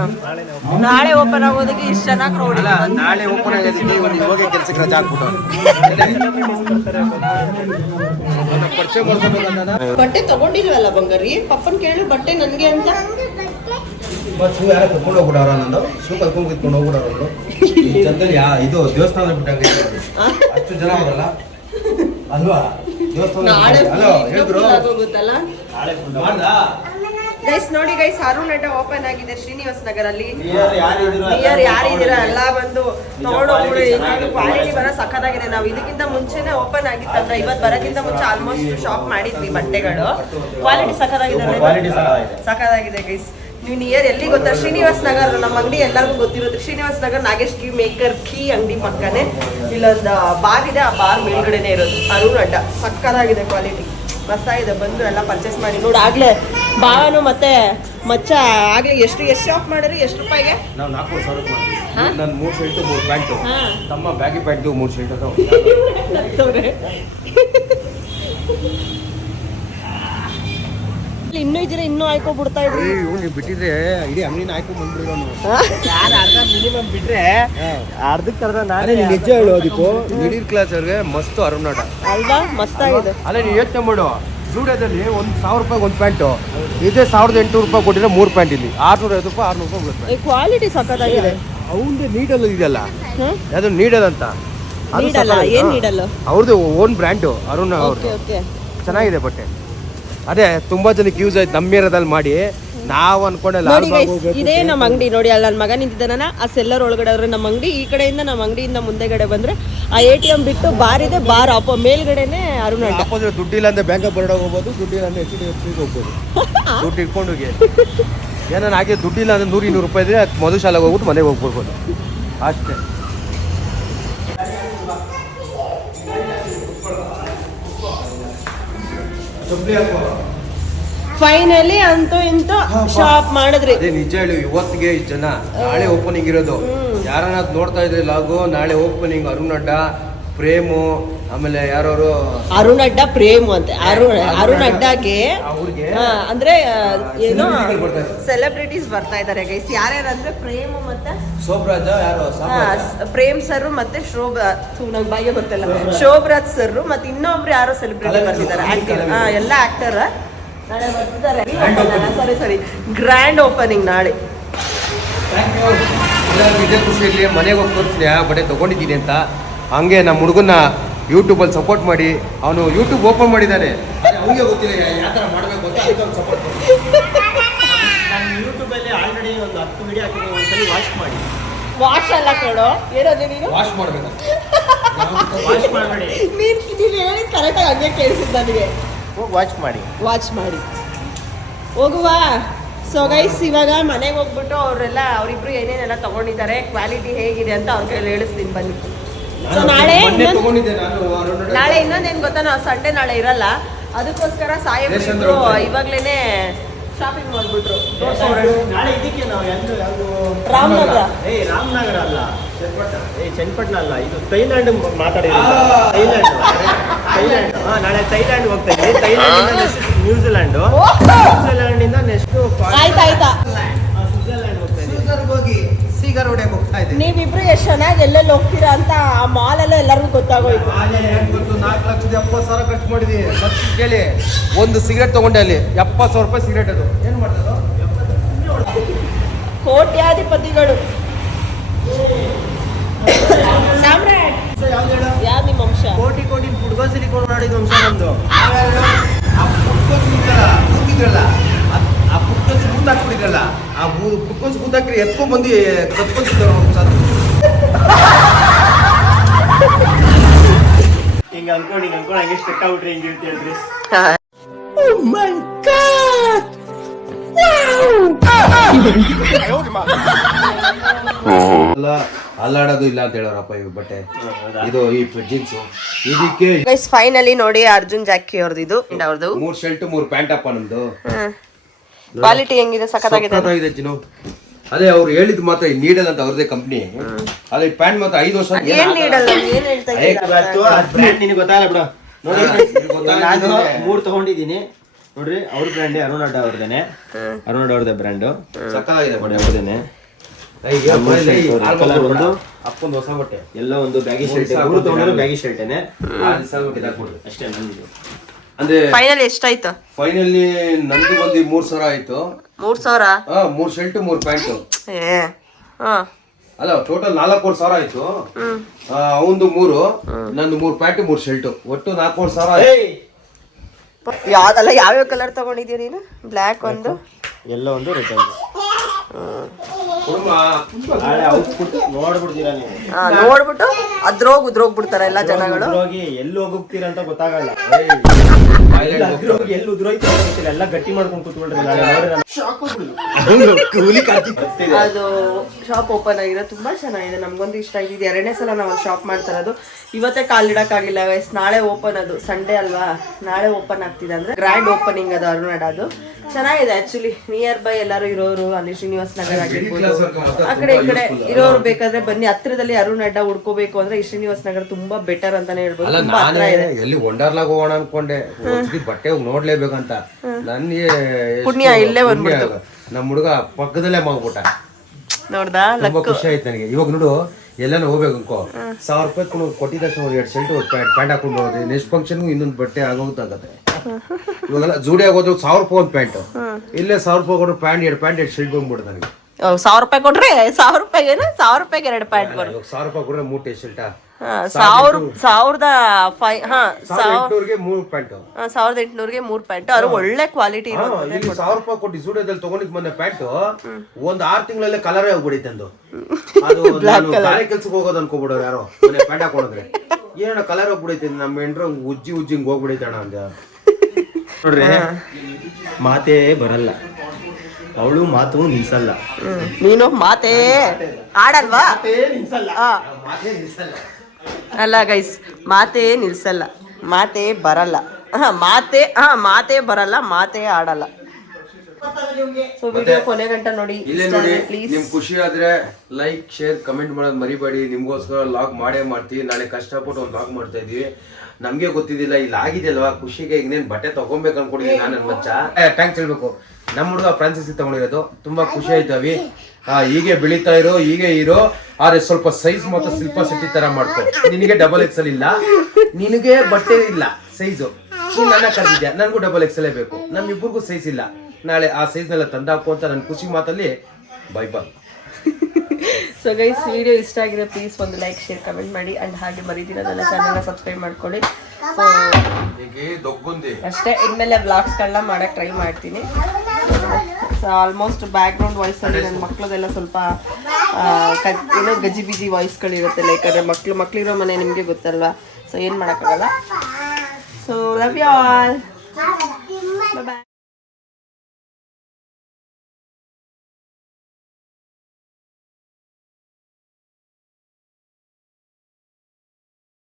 ನಾಳೆ ಓಪನ್ ಆಗೋದಕ್ಕೆ ಇಷ್ಟು ಚೆನ್ನಾಗಿ ಕ್ರೌಡ್ ಅಲ್ಲ ನಾಳೆ ಓಪನ್ ಆಗೋದಕ್ಕೆ ಇವನು ಇವಾಗೆ ಕೆಲಸಕ್ಕೆ ರಜಾ ಹಾಕ್ಬಿಟ್ಟು ಬಟ್ಟೆ ತಗೊಂಡಿಲ್ವಲ್ಲ ಬಂಗಾರಿ? ಪಪ್ಪನ್ ಕೇಳಿ ಬಟ್ಟೆ ನನ್ಗೆ ಅಂತ. ಶೂ ಯಾರೋ ಕರ್ಕೊಂಡು ಹೋಗ್ಬಿಡಾರ ನಂದು? ಶೂ ಕರ್ಕೊಂಡು ಕಿತ್ಕೊಂಡು ಹೋಗ್ಬಿಡಾರ ಯಾ ಇದು ದೇವಸ್ಥಾನ ಬಿಟ್ಟಂಗೆ ಅಷ್ಟು ಜನ ಅವರಲ್ಲ? ಅಲ್ವಾ? ದೇವಸ್ಥಾನ ನಾಳೆ ಅಲೋ ಹೇಳಿದ್ರು. ಮಾಡ್ದಾ ಗೈಸ್ ನೋಡಿ ಗೈಸ್ ಅರುಣ್ ಅಡ್ಡ ಓಪನ್ ಆಗಿದೆ ಶ್ರೀನಿವಾಸ್ ನಗರಲ್ಲಿ. ಅಲ್ಲಿ ನಿಯರ್ ಯಾರಿದ್ದೀರಾ ಎಲ್ಲ ಬಂದು ನೋಡೋದು ತಗೊಂಡೋಗ್ಬಿಡಿ. ಕ್ವಾಲಿಟಿ ಬರೋ ಸಖತ್ತಾಗಿದೆ. ನಾವು ಇದಕ್ಕಿಂತ ಮುಂಚೆನೆ ಓಪನ್ ಆಗಿತ್ತಂದ್ರೆ ಇವತ್ತು ಬರೋಕ್ಕಿಂತ ಮುಂಚೆ ಆಲ್ಮೋಸ್ಟ್ ಶಾಪ್ ಮಾಡಿದ್ವಿ ಬಟ್ಟೆಗಳು. ಕ್ವಾಲಿಟಿ ಸಖತ್ತಾಗಿದೆ ಸಕ್ಕದಾಗಿದೆ ಸಖತ್ತಾಗಿದೆ. ಸಖತ್ತಾಗಿದೆ ಗೈಸ್ ನೀವು ನಿಯರ್ ಎಲ್ಲಿ ಗೊತ್ತಾ? ಶ್ರೀನಿವಾಸ್ ನಗರ್ ನಮ್ಮ ಅಂಗಡಿ ಎಲ್ಲರಿಗೂ ಗೊತ್ತಿರೋದು Srinivas Nagar Nagesh key maker key ಅಂಗಡಿ ಪಕ್ಕನೆ ಇಲ್ಲೊಂದು ಬಾರ್ ಇದೆ. ಆ ಬಾರ್ ಮೇಲ್ಗಡೆನೆ ಇರೋದು. ಅರುಣ್ ಅಡ್ಡ ಸಕ್ಕದಾಗಿದೆ ಕ್ವಾಲಿಟಿ ಮಸ್ತಾಗಿದೆ ಬಂದು ಎಲ್ಲ ಪರ್ಚೇಸ್ ಮಾಡಿ. ನೋಡಿ ಆಗ್ಲೇ ಬಾವನು ಮತ್ತೆ ಮಚ್ಚ ಆಗ್ಲಿ ಎಷ್ಟು ಎಷ್ಟು ಆಫ್ ಮಾಡಿರಿ ಎಷ್ಟು ರೂಪಾಯಿಗೆ? ನಾವು ನಾಲ್ಕು ಸಾವಿರ? ನನ್ನ ಮೂರು ಶರ್ಟು ಮೂರು ಪ್ಯಾಂಟು ಹಾ. ತಮ್ಮ ಬ್ಯಾಗಿ ಪ್ಯಾಂಟು ಮೂರು ಶರ್ಟ್ ಅದಾವೆ. ಇನ್ನೂ ಇದ್ರೆ ಇನ್ನೂ ಆಯ್ಕೊ ಬಿಡ್ತಾ ಇದ್ರಿ ನೀವು ಬಿಟ್ಟಿದ್ರೆ ಇಡೀ ಅಂಗಡಿನ ಹಾಕೊಂಡು ಬಂದ್ಬಿಡೋನು ನಾನು ಅರ್ಧ ಮಿನಿಮಮ್ ಬಿಟ್ರೆ ಅರ್ಧಕ್ಕೆ ಅರ್ಧ ನಾನೇ ನಿಜ ಹೇಳೋದಿಕ್ಕೂ ಮಿಡಿಲ್ ಕ್ಲಾಸ್ ಅವ್ರಿಗೆ ಮಸ್ತ್ ಅರುಣಾಟ ಅಲ್ವಾ? ಮಸ್ತಾಗಿದೆ ಅಲ್ಲ ನೀವು ಯೋಚನೆ ಮಾಡು. ಜೂಡಿಯೋದಲ್ಲಿ ಒಂದು ಸಾವಿರ ರೂಪಾಯಿಗೆ ಒಂದು ಪ್ಯಾಂಟು ಇದೇ ಸಾವಿರದ ಎಂಟುನೂರು ರೂಪಾಯಿ ಕೊಟ್ಟಿದ್ರೆ ಮೂರು ಪ್ಯಾಂಟ್ ಇಲ್ಲಿ. ಆರ್ನೂರ ಐವತ್ತು ರೂಪಾಯಿ ಆರ್ನೂರು ರೂಪಾಯಿ ಕ್ವಾಲಿಟಿ ಸಖತ್ತಾಗಿದೆ. ಅವ್ರದ್ದು ನೀಡಲ್ ಇದೆಯಲ್ಲ? ಅದು ನೀಡಲ್ ಅಂತ ನೀಡಲ್ಲ. ಏನ್. ನೀಡಲ್ಲ ಅವ್ರದ್ದು ಓನ್ ಬ್ರ್ಯಾಂಡು ಅರುಣ್ ಅವ್ರದ್ದು. ಚೆನ್ನಾಗಿದೆ ಬಟ್ಟೆ. ಅದೇ ತುಂಬಾ ಜನಕ್ಕೆ ಯೂಸ್ ಆಯ್ತು ನಮ್ಮ ಏರಿಯಾದಲ್ಲಿ ಮಾಡಿ. ನಾವು ಅನ್ಕೊಂಡೆಲ್ಲ ನೋಡಿ ಗೈಸ್ ಇದೇ ನಮ್ಮ ಅಂಗಡಿ ನೋಡಿ ಅಲ್ಲಿ ನನ್ನ ಮಗ ನಿಂತಿದ್ದಾನ ಆ ಸೆಲ್ಲರ್ ಒಳಗಡೆ ಅವ್ರೆ ನಮ್ಮ ಅಂಗಡಿ ಈ ಕಡೆಯಿಂದ ನಮ್ಮ ಅಂಗಡಿಯಿಂದ ಮುಂದೆಗಡೆ ಬಂದ್ರೆ ಆ ಎ ಟಿ ಎಂ ಬಿಟ್ಟು ಬಾರ್ ಇದೆ ಬಾರ್ ಅಪ್ಪ ಮೇಲ್ಗಡೆನೆ ಅರುಣ್ ದುಡ್ಡು ಇಲ್ಲ ದುಡ್ಡಿಲ್ಲ ಅಂದ್ರೆ ಬ್ಯಾಂಕ್ ಆಫ್ ಬರೋಡ ಹೋಗ್ಬೋದು ದುಡ್ಡಿಲ್ಲ ಅಂದ್ರೆ ಎಚ್ ಡಿ ಎಫ್ ಸಿಗೆ ಹೋಗ್ಬೋದು. <laughs> ದುಡ್ಡು ಇಟ್ಕೊಂಡು ಹೋಗಿ. ಏನೋ ಹಾಗೆ ದುಡ್ಡಿಲ್ಲ ಅಂದ್ರೆ ನೂರು ಇನ್ನೂರು ರೂಪಾಯಿ ಇದ್ರೆ ಮೊದಲು ಶಾಲೆಗೆ ಹೋಗ್ಬಿಟ್ಟು ಮನೆಗೆ ಹೋಗ್ಬಿಡ್ಬೋದು. ಅಷ್ಟೇ. ಫೈನಲಿ ಅಂತೂ ಇಂತೂ ಶಾಪ್ ಮಾಡಿದ್ರಿ. ಅದೇ ನಿಜ ಹೇಳಿ ಇವತ್ತಿಗೆ ಇಷ್ಟ್ ಜನ. ನಾಳೆ ಓಪನಿಂಗ್ ಇರೋದು. ಯಾರನ್ನ ನೋಡ್ತಾ ಇದ್ರೆ ಲಾಗು? ನಾಳೆ ಓಪನಿಂಗ್ ಅರುಣ್ ಅಡ್ಡ ಪ್ರೇಮು ಆಮೇಲೆ ಯಾರು ಅರುಣ್ ಅಡ್ಡ ಪ್ರೇಮ್ ಅಂತ. ಅರುಣ್ ಅರುಣ್ ಅಡ್ಡಗೆ ಅವ್ರಿಗೆ ಅಂದ್ರೆ ಆ, ಏನೋ Celebrityಗಳು ಬರ್ತಾ ಇದ್ದಾರೆ. ಸೆಲೆಬ್ರಿಟೀಸ್ ಬರ್ತಾ ಇದಾರೆ ಗೈಸ್ ಯಾರ್ಯಾರಂದ್ರೆ ಪ್ರೇಮ್ ಮತ್ತೆ ಶೋಭರಾಜ್ ಯಾರು? ಹಾ, ಸಾಮ್ರಾಜ ಸ್- ಪ್ರೇಮ್ ಸರ್ ಮತ್ತೆ ಶೋಭ ನಂಗೆ ಬಾಯಿಗೆ ಗೊತ್ತಿಲ್ಲ. ಶೋಭರಾಜ್. ಸರ್ ಮತ್ತೆ ಇನ್ನೊಬ್ರು ಯಾರೋ ಸೆಲೆಬ್ರಿಟಿ ಬರ್ತಿದ್ದಾರೆ. ಆಕ್ಟರ್ ಎಲ್ಲ ಆಕ್ಟರ್ ನಾಳೆ ಬರ್ತಿದ್ದಾರೆ. ಸರಿ ಸರಿ. ಗ್ರ್ಯಾಂಡ್ ಓಪನಿಂಗ್ ನಾಳೆ. ಇದೇ ಖುಷಿಯಲ್ಲಿ ಮನೆಗೆ ಹೋಗಿ ತೋರಿಸಿದೆ ಆ ಬಟ್ಟೆ ತೊಗೊಂಡಿದ್ದೀನಿ ಅಂತ. ಹಂಗೆ ನಮ್ಮ ಹುಡುಗನ್ನ ಯೂಟ್ಯೂಬಲ್ಲಿ ಸಪೋರ್ಟ್ ಮಾಡಿ ಅವನು ಯೂಟ್ಯೂಬ್ ಓಪನ್ ಮಾಡಿದ್ದಾನೆ ಅವನಿಗೆ ಗೊತ್ತಿಲ್ಲ ಯಾವ ಥರ ಮಾಡಬೇಕು ಅಂತ ಅದಕ್ಕೆ ಅವ್ನು ಸಪೋರ್ಟ್ ನಾನು ಯೂಟ್ಯೂಬಲ್ಲಿ ಆಲ್ರೆಡಿ ಒಂದು ಹತ್ತು ವಿಡಿಯೋ ಹಾಕಿದ್ದೀನಿ ಒಂದ್ಸಲಿ ವಾಚ್ ಮಾಡಿ. ವಾಶ್ ಅಲ್ಲ ಕೊಡೋ. ಏನದು ನೀನು? ವಾಶ್ ಮಾಡಬೇಕು ವಾಶ್ ಮಾಡಬೇಡಿ ನೀನು ನೀನ್ ಹೇಳಿ ಕರೆಕ್ಟಾಗಿ ಹಂಗೆ ಕೇಳಿಸಿದ್ದು ನನಗೆ. ವಾಚ್ ಮಾಡಿ. ವಾಚ್ ಮಾಡಿ. ಹೋಗುವ. ಸೊ ಗೈಸ್ ಇವಾಗ ಮನೆಗೆ ಹೋಗ್ಬಿಟ್ಟು ಅವರೆಲ್ಲ ಅವರಿಬ್ರು ಏನೇನೆಲ್ಲ ತಗೊಂಡಿದ್ದಾರೆ ಕ್ವಾಲಿಟಿ ಹೇಗಿದೆ ಅಂತ ಅವ್ರ ಕೈಯಲ್ಲಿ ಹೇಳಿಸ್ತೀನಿ ಬನ್ನಿ. ಸೊ ನಾಳೆ ನಾಳೆ ಇನ್ನೊಂದೇನು ಗೊತ್ತಾ? ನಾವು ಸಂಡೇ ನಾಳೆ ಇರಲ್ಲ. ಅದಕ್ಕೋಸ್ಕರ ಸಾಯಬ್ರು ರೇಷನ್ ಇವಾಗ್ಲೇನೆ ಶಾಪಿಂಗ್ ಮಾಡ್ಬಿಟ್ರು. ನಾಳೆ ಇದಕ್ಕೆ ನಾವು ಎಂದು ರಾಮನಗರ. ಏಯ್ ರಾಮನಗರ ಅಲ್ಲ. ಏಯ್ ಚನ್ನಪಟ್ಟಣ ಅಲ್ಲ. ಇದು ಥೈಲ್ಯಾಂಡ್ ಮಾತಾಡಿದ್ರು ಥೈಲ್ಯಾಂಡ್ ಥೈಲ್ಯಾಂಡ್ ಹಾ ನಾಳೆ ಥೈಲ್ಯಾಂಡ್ ಹೋಗ್ತಾ ಇದ್ದೀವಿ Thailand next New Zealand. New Zealand ಇಂದ ನೆಕ್ಸ್ಟ್ ಆಯ್ತಾಯ್ತಾ ಸ್ವಿಟ್ಜರ್ಲ್ಯಾಂಡ್ ಹೋಗ್ತಾ ಇದ್ದೀವಿ ಹೋಗಿ ಸೀಗರ್ ಹೊಡೆಯಕ್ಕೆ ಹೋಗ್ತಾ ಇದ್ದೆ ನೀವಿಬ್ರು ಎಷ್ಟು ಚೆನ್ನಾಗಿ ಎಲ್ಲೆಲ್ಲಿ ಹೋಗ್ತೀರಾ ಅಂತ ಆ ಮಾಲೆಲ್ಲ ಎಲ್ಲರಿಗೂ ಗೊತ್ತಾಗೋಯ್ತು. ಗೊತ್ತು? ನಾಲ್ಕು ಲಕ್ಷದ ಎಪ್ಪತ್ತು ಸಾವಿರ ಖರ್ಚು ಮಾಡಿದೀವಿ ಖರ್ಚು ಕೇಳಿ. ಒಂದು ಸಿಗರೇಟ್ ತಗೊಂಡೆ ಅಲ್ಲಿ. ಎಪ್ಪತ್ತು ಸಾವಿರ ರೂಪಾಯಿ ಸಿಗರೇಟ್ ಅದು. ಏನು ಮಾಡ್ತದ ಕೋಟ್ಯಾಧಿಪತಿಗಳು. ಸಾಮ್ರಾಟ್. ಯಾವ್ದು ನಿಮ್ಮ ಅಂಶ ಕೂತಾಕ್ರಿ ಎತ್ಕೊಂಡ್ ಬಂದು ಕತ್ಕೊಂತಿದ್ರು ಹಿಂಗ ಅನ್ಕೊಂಡು ಹಿಂಗ ಅನ್ಕೊಂಡು ಹಂಗೆ ಸ್ಟೆಕ್ ಆಗ್ಬಿಟ್ರಿ ಹಿಂಗ ಇರ್ತೀರಿ ಅಲ್ಲ ಅಲ್ಲಾಡೋದು ಇಲ್ಲ ಅಂತ ಹೇಳೋರಪ್ಪ ಇವ್ ಬಟ್ಟೆ. ಇದು ಈ ಜೀನ್ಸ್ ಇದಕ್ಕೆ ಗೈಸ್ ಫೈನಲಿ ನೋಡಿ ಅರ್ಜುನ್ ಜಾಕಿ ಅವ್ರದ್ದು ಇದು ಅವ್ರದ್ದು ಮೂರ್ ಶರ್ಟ್ ಮೂರ್ ಪ್ಯಾಂಟ್ ಅಪ್ಪ ನಮ್ದು. ಕ್ವಾಲಿಟಿ ಹೆಂಗಿದೆ? ಸಖತ್ತಾಗಿದೆ ಸಖತ್ತಾಗಿದೆ ಚಿನ್ನು. ಅದೇ ಅವ್ರು ಹೇಳಿದ್ ಮಾತ್ರ ನೀಡಲ್ ಅಂತ ಅವ್ರದೇ ಕಂಪ್ನಿ ಅದೇ ಪ್ಯಾಂಟ್ ಮಾತ್ರ ಐದು ವರ್ಷ ಏನ್ ನೀಡಲ್ಲ ಏನ್ ಹೇಳ್ತಾ ನಿನಗೆ ಗೊತ್ತಾಗಲ್ಲ ಬಿಡು. ನೋಡಿ ನಾನು ಮೂರ್ ತಗೊಂಡಿದ್ದೀನಿ. ನೋಡ್ರಿ ಅವ್ರ ಬ್ರ್ಯಾಂಡ್ ಅರುಣ್ ಅಡ್ಡ ಅವ್ರದೇನೆ. ಅರುಣ್ ಅಡ್ಡ ಅವ್ರದೇ ಬ್ರ್ಯಾಂಡು ಅವ್ರದೇನೆ. ಅಪ್ಪೊಂದು ಹೊಸ ಬಟ್ಟೆ. ಎಲ್ಲ ಒಂದು ಬ್ಯಾಗಿ ಶರ್ಟ್ ಬ್ಯಾಗಿ ಶರ್ಟೇನೆ. ಅಷ್ಟೇ ನಂದು. ಅಂದ್ರೆ ಫೈನಲ್ ಎಷ್ಟಾಯ್ತು? ಫೈನಲಿ ನಂದು ಬಂದು ಮೂರ್ ಸಾವಿರ ಆಯ್ತು. ಮೂರ್ ಸಾವಿರ? ಹಾ ಮೂರ್ ಶರ್ಟ್ ಮೂರ್ ಪ್ಯಾಂಟ್. ಏ ಹಾ. ಅಲ್ಲ ಟೋಟಲ್ ನಾಲ್ಕೂವರೆ ಸಾವಿರ ಆಯ್ತು. ಆ, ಅವಂದು ಮೂರು ನಂದು ಮೂರ್ ಪ್ಯಾಂಟ್ ಮೂರ್ ಶರ್ಟ್. ಒಟ್ಟು ನಾಲ್ಕೂವರೆ ಸಾವಿರ ಯಾವ್ದಲ್ಲ ಯಾವ್ಯಾವ ಕಲರ್ ತಗೊಂಡಿದ್ದೀಯ ನೀನು? ಬ್ಲ್ಯಾಕ್ ಒಂದು? ಎಲ್ಲ ಒಂದು ರೆಡ್ ನಾಳೆ ನೋಡ್ಬಿಟ್ಟು ಅದ್ರೋಗ್ ಉದ್ರೋಗ್ಬಿಡ್ತಾರೆ ಎಲ್ಲ ಜನಗಳು. ಹೋಗಿ ಎಲ್ಲಿ ಹೋಗ್ತೀರ ಅಂತ ಗೊತ್ತಾಗಲ್ಲ. ಎಲ್ಲಿ ಎಲ್ಲಿ ಉದ್ರೋಯ್ತು ಗಟ್ಟಿ ಮಾಡ್ಕೊಂಡು ಕೂತ್ಕೊಂಡ್ರೆ ಅದು ಶಾಪ್ ಓಪನ್ ಆಗಿರೋ ತುಂಬಾ ಚೆನ್ನಾಗಿದೆ. ನಮ್ಗೊಂದು ಇಷ್ಟ ಆಗಿದೆ. ಎರಡನೇ ಸಲ ನಾವು ಶಾಪ್ ಮಾಡ್ತಾ ಇರೋದು ಇವತ್ತೇ ಕಾಲಿಡಕ್ಕಾಗಿಲ್ಲ ವಯಸ್ ನಾಳೆ ಓಪನ್ ಅದು. ಸಂಡೇ ಅಲ್ವಾ? ನಾಳೆ ಓಪನ್ ಆಗ್ತಿದೆ ಅಂದ್ರೆ ಗ್ರ್ಯಾಂಡ್ ಓಪನಿಂಗ್ ಅದು ಅರುಣಾಡ ಅದು ಚೆನ್ನಾಗಿದೆ ಆಕ್ಚುಲಿ ನಿಯರ್ ಬೈ ಎಲ್ಲರೂ ಇರೋರು ಅಲ್ಲಿ ಶ್ರೀನಿವಾಸ್ ನಗರ್ ಆಗಿರ್ಬೋದು. ಆ ಕಡೆ ಈ ಕಡೆ ಇರೋರು ಬೇಕಾದ್ರೆ ಬನ್ನಿ. ಹತ್ರದಲ್ಲಿ ಅರುಣ್ ಅಡ್ಡ ಹುಡ್ಕೋಬೇಕು ಅಂದ್ರೆ ಈ ಶ್ರೀನಿವಾಸ ನಗರ್ ತುಂಬಾ ಬೆಟರ್ ಅಂತಾನೆ ಹೇಳ್ಬೋದು. ಅಲ್ಲ ತುಂಬಾ ಹತ್ರ ನಾನೇ ಇದೆ. ಎಲ್ಲಿ ವಂಡರ್ಲಾಗ್ ಹೋಗೋಣ ಅನ್ಕೊಂಡೆ. ಒಂದ್ಸತಿ ಬಟ್ಟೆ ಹೋಗಿ ನೋಡ್ಲೇಬೇಕಂತ. ನನ್ಗೆ ಎಷ್ಟು ಪುಣ್ಯ ಇಲ್ಲೇ ಪುಣ್ಯ ಬಂದ್ಬಿಡ್ತು. ನಮ್ಮ ಹುಡುಗ ಪಕ್ಕದಲ್ಲೇ ಮಾಡ್ಬಿಟ್ಟ ನೋಡ್ದಾ? ತುಂಬಾ ಖುಷಿ ಆಯ್ತು ನನಗೆ. ಇವಾಗ ನೋಡು ಎಲ್ಲಾನು ಹೋಗ್ಬೇಕು ಅನ್ಕೋ. ಸಾವಿರ ರೂಪಾಯಿ ಕೊಡು ಕೊಟ್ಟಿದ್ದ ತಕ್ಷಣ ಒಂದು ಎರಡು ಶರ್ಟ್ ಪ್ಯಾಂಟ್ ಹಾಕೊಂಡು ಹೋಗಿ ನೆಕ್ಸ್ಟ್ ಫಂಕ್ಷನ್ಗೂ ಇನ್ನೊಂದು ಬಟ್ಟೆ ಆಗೋದಾಗತ್ತೆ <laughs> ಇವಾಗೆಲ್ಲ ಜೂಡಿ ಆಗೋದು ಸಾವಿರ ರೂಪಾಯಿ ಒಂದು ಪ್ಯಾಂಟ್. ಇಲ್ಲೇ ಸಾವಿರ ರೂಪಾಯಿ ಕೊಟ್ಟು ಪ್ಯಾಂಟ್ ಎರಡು ಪ್ಯಾಂಟ್ ಎರಡು ಶರ್ಟ್ ಬಂದ್ಬಿಡು ನನಗೆ. ಸಾವಿರ ರೂಪಾಯಿ ಕೊಟ್ರೆ ಸಾವಿರ ರೂಪಾಯಿಗೆ ಸಾವಿರ ರೂಪಾಯಿಗೆ ಎರಡು ಪ್ಯಾಂಟ್ ಬರುತ್ತೆ ಸಾವಿರ ರೂಪಾಯಿ ಕೊಟ್ರೆ ಮೂರು ಟೀ ಶರ್ಟ್ ಸಾವಿರ ಸಾವಿರದ ಫೈ ಹಾ ಎಂಟುನೂರಿಗೆ ಮೂರು ಪ್ಯಾಂಟ್. ಸಾವಿರದ ಎಂಟುನೂರಿಗೆ ಮೂರ್ ಪ್ಯಾಂಟ್. ಅದು ಒಳ್ಳೆ ಕ್ವಾಲಿಟಿ ಇಲ್ಲಿ ಸಾವಿರ ರೂಪಾಯಿ ಕೊಟ್ಟು ಜೂಡಿಯೋದಲ್ಲಿ ತಗೊಂಡಿದ್ ಮೊನ್ನೆ ಪ್ಯಾಂಟ್ ಒಂದ್ ಆರ್ ತಿಂಗಳಲ್ಲೇ ಕಲರೇ ಹೋಗ್ಬಿಡೈತೆ ಅಂದು. ಅದು <laughs> ಗಾಳಿ ಕೆಲ್ಸಕ್ಕೆ ಹೋಗೋದು ಅನ್ಕೋಬಿಡೋರು ಯಾರೋ ಮೊನ್ನೆ ಪ್ಯಾಂಟ್ ಹಾಕೊಂಡ್ರೆ. ಏನೋ ಕಲರ್ ಹೋಗ್ಬಿಡೈತೆ ನಮ್ಮ ಹೆಂಡ್ರು ಉಜ್ಜಿ ಉಜ್ಜಿ ಹಿಂಗ್ ಹೋಗ್ಬಿಡೈತೆ ಅಣ್ಣ ಅಂದ ನೋಡ್ರಿ ಮಾತೇ ಬರಲ್ಲ. ಅವಳು ಮಾತು ನಿಲ್ಸಲ್ಲ. ನೀನು ಮಾತೇ ಆಡಲ್ವಾ. ಅಲ್ಲ ಗೈಸ್ ಮಾತೇ ನಿಲ್ಸಲ್ಲ. ಮಾತೇ ಬರಲ್ಲ. ಹಾ ಮಾತೇ ಹಾ ಮಾತೇ ಬರಲ್ಲ ಮಾತೇ ಆಡಲ್ಲ. ಸೊ ವಿಡಿಯೋ ಕೊನೆ ಗಂಟ ನೋಡಿ. ಇಲ್ಲೇ ನೋಡಿ ಪ್ಲೀಸ್ ನಿಮ್ ಖುಷಿ ಆದ್ರೆ ಲೈಕ್ ಶೇರ್ ಕಮೆಂಟ್ ಮಾಡೋದು ಮರಿಬೇಡಿ. ನಿಮ್ಗೋಸ್ಕರ ಲಾಗ್ ಮಾಡೇ ಮಾಡ್ತೀವಿ. ನಾಳೆ ಕಷ್ಟಪಟ್ಟು ಒಂದು ಲಾಗ್ ಮಾಡ್ತಾ ಇದೀವಿ. ನಮ್ಗೆ ಗೊತ್ತಿದ್ದಿಲ್ಲ ಇಲ್ಲಿ ಆಗಿದೆಯಲ್ವಾ? ಖುಷಿಗೆ ಇನ್ನೇನು ಬಟ್ಟೆ ತಗೊಬೇಕು ಅನ್ಕೊಂಡಿದ್ದೀನಿ ನಾನು ನನ್ನ ಮಚ್ಚ. ಟ್ಯಾಂಕ್ಸ್ ಹೇಳ್ಬೇಕು. ನಮ್ಮ ಹುಡುಗ ಫ್ರಾನ್ಸಿಸ್ ತಗೊಂಡಿರೋದು. ತುಂಬಾ ಖುಷಿ ಆಯ್ತವಿ ಆ, ಹೀಗೆ ಬೆಳೀತಾ ಇರೋ ಹೀಗೆ ಇರೋ. ಆದ್ರೆ ಸ್ವಲ್ಪ ಸೈಜ್ ಮಾತ್ರ ಶಿಲ್ಪ ಸಿಟಿ ತರ ಮಾಡ್ಕೊ. ನಿನಗೆ ಡಬಲ್ ಎಕ್ಸಲ್ ಇಲ್ಲ. ನಿನಗೆ ಬಟ್ಟೆ ಇಲ್ಲ ಸೈಜು ನೀನ್ ನನ್ನ ಕರೆದಿದ್ಯಾ? ನನಗೂ ಡಬಲ್ ಎಕ್ಸಲ್ ಬೇಕು. ನಮ್ಮಿಬ್ಬರಿಗೂ ಸೈಜ್ ಇಲ್ಲ. ನಾಳೆ ಆ ಸೈಜ್ನೆಲ್ಲ ತಂದಾಕು ಅಂತ ನನ್ನ ಖುಷಿ ಮಾತಲ್ಲಿ bye bye so guys video ಇಷ್ಟ ಆಗಿದೆ ಪ್ಲೀಸ್ ಒಂದು ಲೈಕ್ ಶೇರ್ ಕಮೆಂಟ್ ಮಾಡಿ. ಅಂಡ್ ಹಾಗೆ ಮರಿದಿನ ನನ್ನ ಚಾನಲ್ನ ಸಬ್ಸ್ಕ್ರೈಬ್ ಮಾಡ್ಕೊಳ್ಳಿ. ಸೊ ಅಷ್ಟೇ ಇನ್ಮೇಲೆ ಬ್ಲಾಗ್ಸ್ಗಳನ್ನ ಮಾಡಕ್ ಟ್ರೈ ಮಾಡ್ತೀನಿ. ಸೊ ಆಲ್ಮೋಸ್ಟ್ ಬ್ಯಾಕ್ಗ್ರೌಂಡ್ ವಾಯ್ಸಲ್ಲಿ ನನ್ನ ಮಕ್ಕಳದೆಲ್ಲ ಸ್ವಲ್ಪ ಏನೋ ಗಜಿ ಬಿಜಿ ವಾಯ್ಸ್ಗಳಿರುತ್ತೆ ಲೈಕ್ ಅದೇ ಮಕ್ಕಳು ಮಕ್ಳಿರೋ ಮನೆ ನಿಮಗೆ ಗೊತ್ತಲ್ವಾ? ಸೊ ಏನು ಮಾಡೋಕ್ಕಾಗಲ್ಲ? So love you all bye